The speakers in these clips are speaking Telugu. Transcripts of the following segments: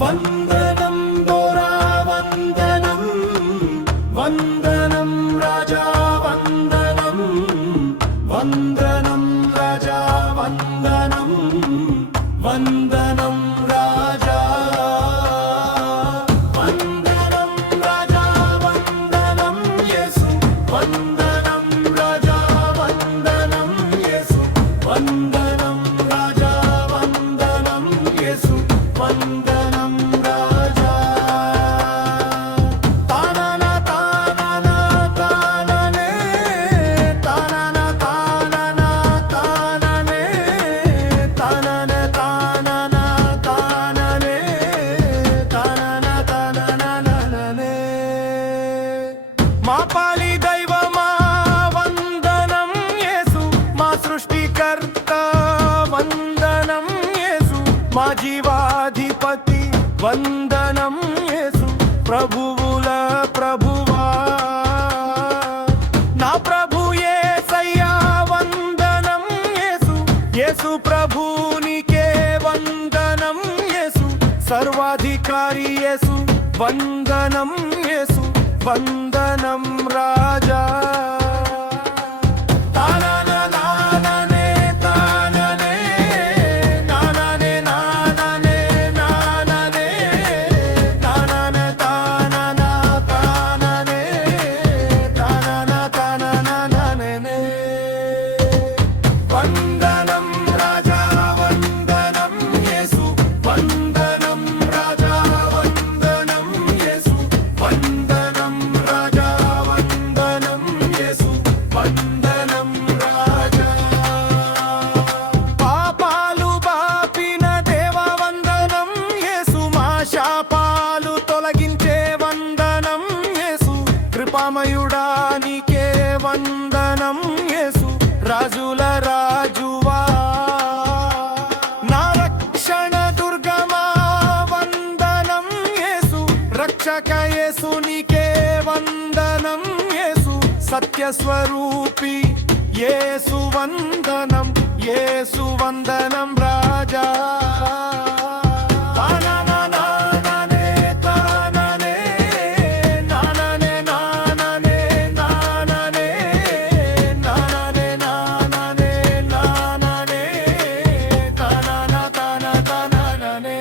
వందనం దొరా వందనం వందనం రాజా వందనం వందనం రాజా వందనం వందనం రాజా వందనం రాజా వందనం యేసు వందనం రాజా వందనం యేసు వందనం రాజా వందనం యేసు వందనం రాజా తానన తానన తాననే తానన తానన తాననే తానన తానన తాననే తానన తాననననే మా పాలి దైవమా వందనం యేసు మా సృష్టికర్త వందనం యేసు మా జీవాధిపతి వందనం యేసు ప్రభువుల ప్రభువా నా ప్రభు యేసయ్యా వందనం యేసు యేసు ప్రభునికే వందనం యేసు సర్వాధికారి యేసు వందనం యేసు వందనం రాజా తానన నాననే తాననే నాననే నాననే నాననే నానన తానన తాననే తానన తాననననే వందనం రాజా వందనం యేసు వందనం రాజా వందనం యేసు వందనం రాజా వందనం యేసు వందనం రాజా పాపాలు బాపిన దేవా వందనం యేసు మా శాపాలు తొలగించే వందనం యేసు కృపామయుడా నీకే వందనం యేసు రాజుల రాజువా నా రక్షణ దుర్గమా వందనం యేసు రక్షక యేసు నీకే వందనం యేసు సత్య స్వరూపి యేసు వందనం రాజా తానన నాననే తాననే నాననే నాననే నాననే నాననే నాననే నాననే తానన తాననననే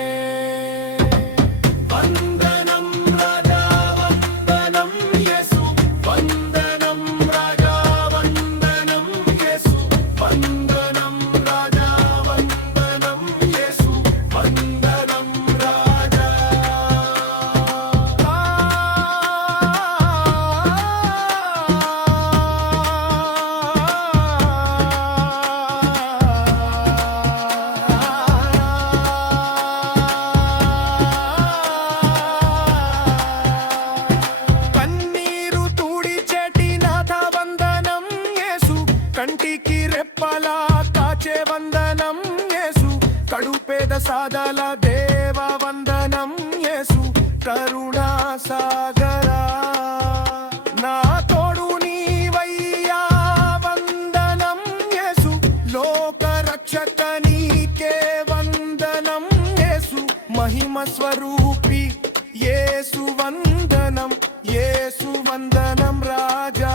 వందనం రాజా వందనం యేసు వందనం రాజా వందనం యేసు వందనం రాజా వందనం యేసు వందనం రాజా కన్నీరు తుడిచెటి నాథ వందనం యేసు కంటికి రెప్పలా కాచే వందనం యేసు కడుపేద సాదల దేవ వందనం యేసు కరుణా సాగరా నా తోడు నీవయ్యా వందనం యేసు లోక రక్షక నీకే వందనం యేసు మహిమ స్వరూపి యేసు వందనం రాజా